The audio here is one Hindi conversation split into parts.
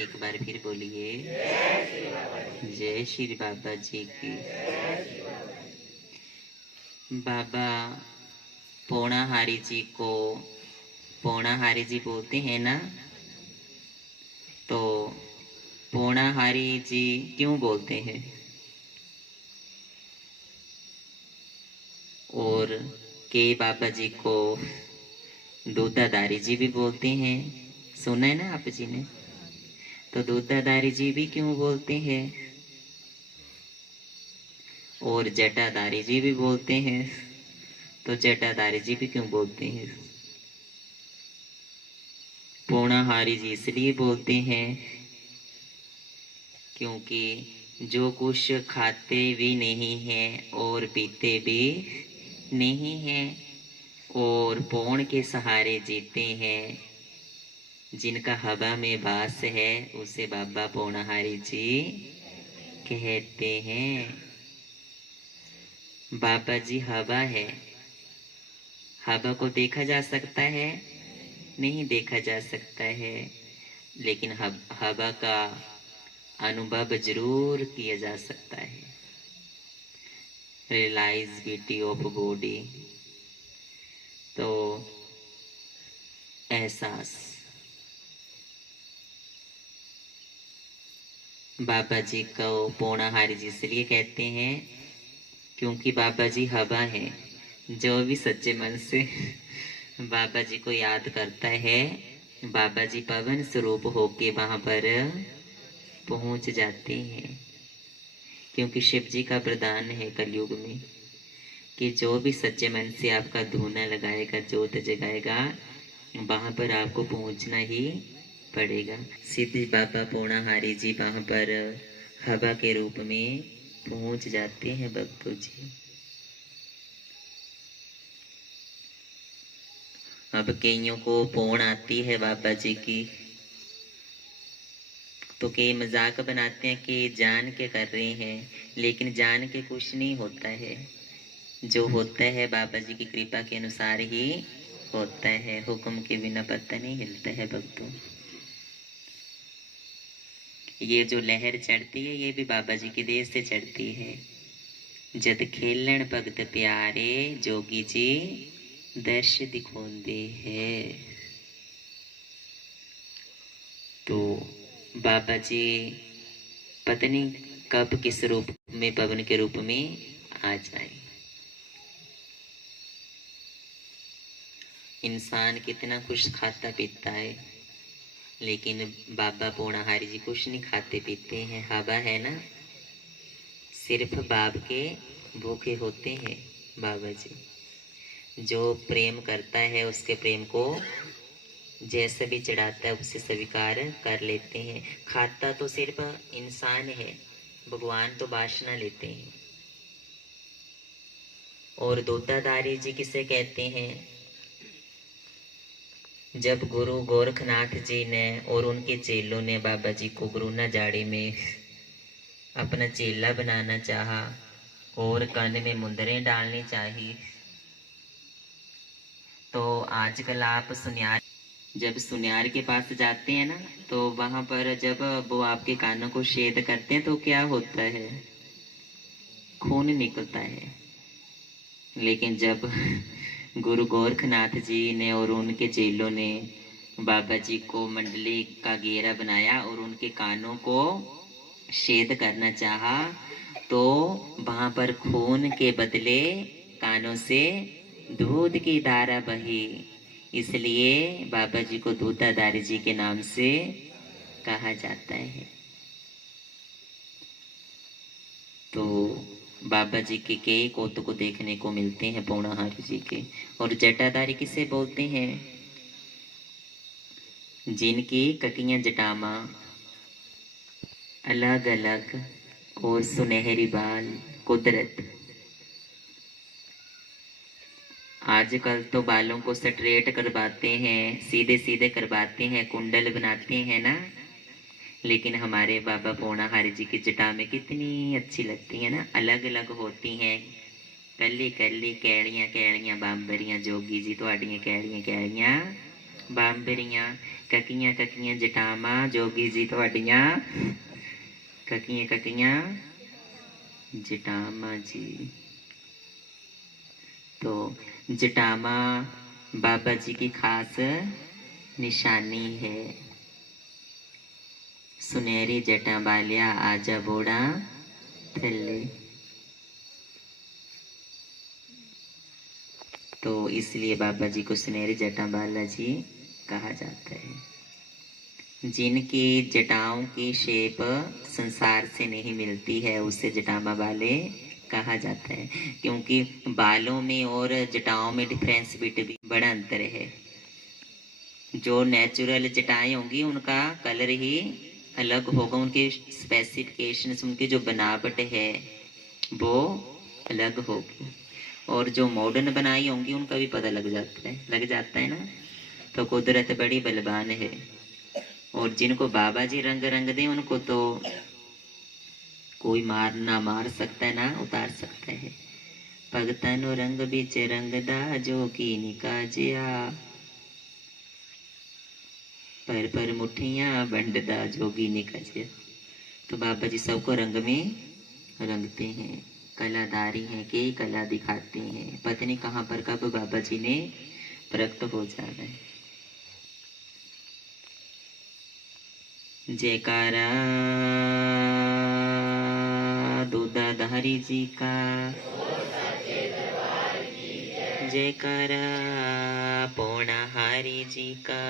एक बार फिर बोलिए जय श्री बाबा जी की। बाबा पौणाहारी जी को पौणाहारी जी बोलते हैं ना, तो पौणाहारी जी क्यों बोलते हैं? और के बाबा जी को दूधाधारी जी भी बोलते हैं, सुना है ना आप जी ने? तो दूधाधारी जी भी क्यों बोलते हैं? और जटाधारी जी भी बोलते हैं, तो जटाधारी जी भी क्यों बोलते हैं? पौणाहारी जी इसलिए बोलते हैं क्योंकि जो कुछ खाते भी नहीं हैं और पीते भी नहीं हैं और पौण के सहारे जीते हैं, जिनका हवा में वास है, उसे बाबा पौणाहारी जी कहते हैं। बाबा जी हवा है। हवा को देखा जा सकता है? नहीं देखा जा सकता है, लेकिन हवा का अनुभव जरूर किया जा सकता है। रियलाइज ब्यूटी ऑफ बॉडी, तो एहसास। बाबा जी को पौणाहारी जी इसलिए कहते हैं क्योंकि बाबा जी हवा है। जो भी सच्चे मन से बाबा जी को याद करता है, बाबा जी पवन स्वरूप होके वहां पर पहुंच जाते हैं। क्योंकि शिव जी का वरदान है कलयुग में कि जो भी सच्चे मन से आपका धूना लगाएगा, जोत जगाएगा, वहां पर आपको पहुंचना ही पड़ेगा। सीधे बाबा पौणाहारी जी वहां पर हवा के रूप में पहुंच जाते हैं भक्तों जी। अब कईयों को पौण आती है बाबा जी की, तो कई मजाक बनाते हैं कि जान के कर रहे हैं, लेकिन जान के कुछ नहीं होता है। जो होता है बाबा जी की कृपा के अनुसार ही होता है। हुक्म के बिना पत्ता नहीं हिलता है भक्तों। ये जो लहर चढ़ती है, ये भी बाबा जी की देह से चढ़ती है। जद खेलन भगत प्यारे, जोगी जी दर्श दिखोंदे है। तो बाबा जी पता नहीं कब किस रूप में, पवन के रूप में आ जाए। इंसान कितना कुछ खाता पीता है, लेकिन बाबा पौणाहारी जी कुछ नहीं खाते पीते हैं। हवा है ना, सिर्फ बाप के भूखे होते हैं बाबा जी। जो प्रेम करता है उसके प्रेम को जैसे भी चढ़ाता है उसे स्वीकार कर लेते हैं। खाता तो सिर्फ इंसान है, भगवान तो वासना लेते हैं। और दूधाधारी जी किसे कहते हैं? जब गुरु गोरखनाथ जी ने और उनके चेलों ने बाबा जी को गुरुना जाड़े में अपना चेला बनाना चाहा और कान में मुंदरें डालनी चाहिए, तो आजकल आप सुनियार, जब सुनियार के पास जाते हैं ना, तो वहां पर जब वो आपके कानों को छेद करते हैं तो क्या होता है? खून निकलता है। लेकिन जब गुरु गोरखनाथ जी ने और उनके चेलों ने बाबा जी को मंडली का घेरा बनाया और उनके कानों को छेद करना चाहा, तो वहां पर खून के बदले कानों से दूध की धारा बही। इसलिए बाबा जी को दूधाधारी जी के नाम से कहा जाता है। तो बाबा जी के कई कौतुक को देखने को मिलते हैं पौणाहारी जी के। और जटाधारी किसे बोलते हैं? जिनकी कटियां जटामा अलग अलग और सुनहरी बाल, कुदरत। आजकल तो बालों को स्ट्रेट करवाते हैं, सीधे सीधे करवाते हैं, कुंडल बनाते हैं ना, लेकिन हमारे बाबा पौणाहारी जी की जटा में कितनी अच्छी लगती है ना, अलग अलग होती हैं। कली कली कैड़ियां कैड़ियां बांबरियां, जोगी जी तुहाडियां कैड़ियां कैड़ियां बांबरियां ककियां ककियां जटामा जोगी जी तुहाडियां ककियां ककियां जटामा जी। तो जटामा बाबा जी की खास निशानी है। सुनहरी जटा बालिया आजा बोड़ा थल्ले। तो इसलिए बाबा जी को सुनहरी जटा बाला जी कहा जाता है। जिनकी जटाओं की शेप संसार से नहीं मिलती है उसे जटामा वाले कहा जाता है, क्योंकि बालों में और जटाओं में डिफरेंस भी बड़ा अंतर है। जो नेचुरल जटाएं होंगी उनका कलर ही अलग होगा, उनके स्पेसिफिकेशंस, उनकी जो बनावट है वो अलग होगी। और जो मॉडर्न बनाई होंगी उनका भी पता लग जाता है ना। तो कुदरत बड़ी बलवान है, और जिनको बाबा जी रंग रंग दे उनको तो कोई मार सकता है ना उतार सकता है। भगतनो रंग बिच रंगदा जोगी निकाजिया, पर मुठियां बंडदा जोगी निकाजिया। तो बाबा जी सबको रंग में रंगते हैं, कलादारी हैं, कई कला दिखाते हैं। पता नहीं कहाँ पर कब बाबा जी ने प्रकट हो जाना है। जयकारा दूधाधारी जी का, जयकारा पौणाहारी जी का,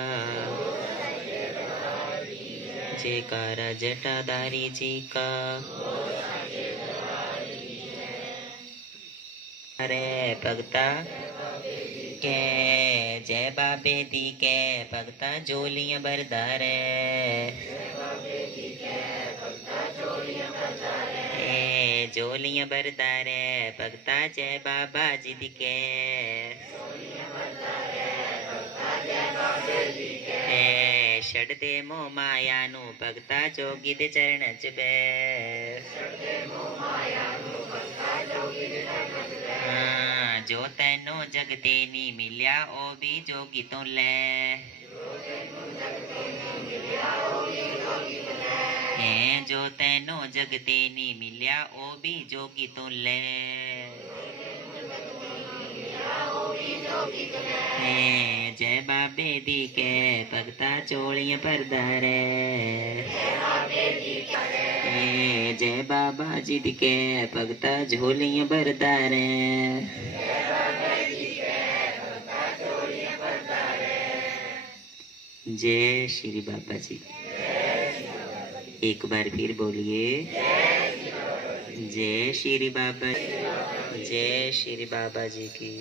जयकारा जटाधारी जी का। अरे भगता के जय बाबे दी के भगता जोलियां बरदार जोलियां बरदार भगता जय बाबा जी दी के छड़ दे मोह माया नू भगता जोगी दे चरण च बे। जो तैनू जगते नी मिलिया ओ भी जोगी तो ले, जो तैनू जगते नी मिलिया ओ भी जोगी तो ले। जय बाबे दी के भगता चोलियां भरदार, जय बाबा जी दी के भगता झोलियां भरदार। जय श्री बाबा जी। एक बार फिर बोलिए जय श्री बाबा, जय श्री बाबा जी की।